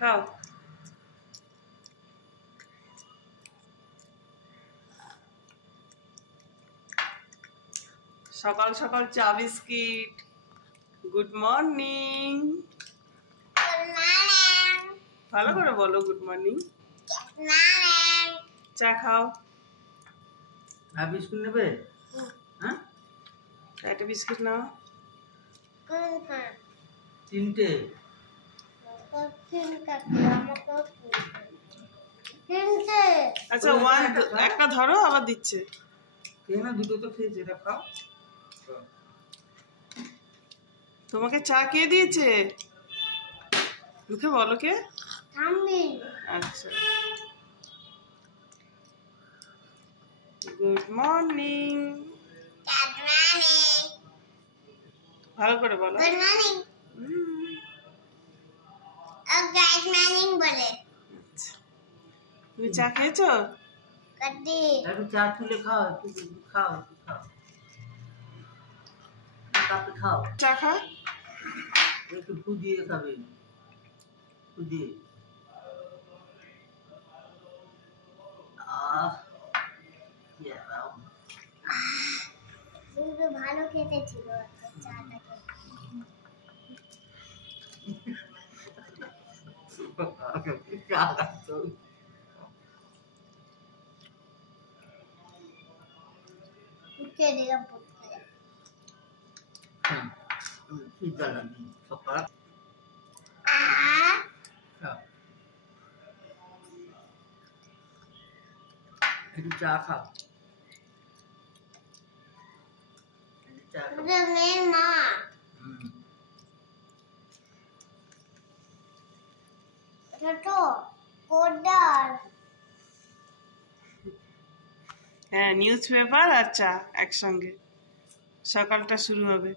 খাও। সকাল সকাল চা বিস্কিট। Good morning. ভালো করে বলো গুড মর্নিং। চা খাও। আর বিস্কুট নেবে? হ্যাঁ, একটা বিস্কিট নাও। তিনটে। আচ্ছা একটা ধরো, আবার দিচ্ছে। দুটো তো খেয়েছে, এটা খাও। তোমাকে চা কে দিয়েছে? মুখে বলো কে? আচ্ছা, গুড মর্নিং। ভালো করে বলো। Good morning. গুড মর্নিং বলে। তুমি চা খেয়েছো? কদি একটু চা তুলে খাও, একটু খাও, কাপে খাও। চা খা। একটু ফু দিয়ে খাবে, ফু দিয়ে। ভালো খেতে ছিল চাটাকে। সকাল একটু চা খাও। মা হ্যাঁ, নিউজ পেপার আর চা একসঙ্গে সকালটা শুরু হবে।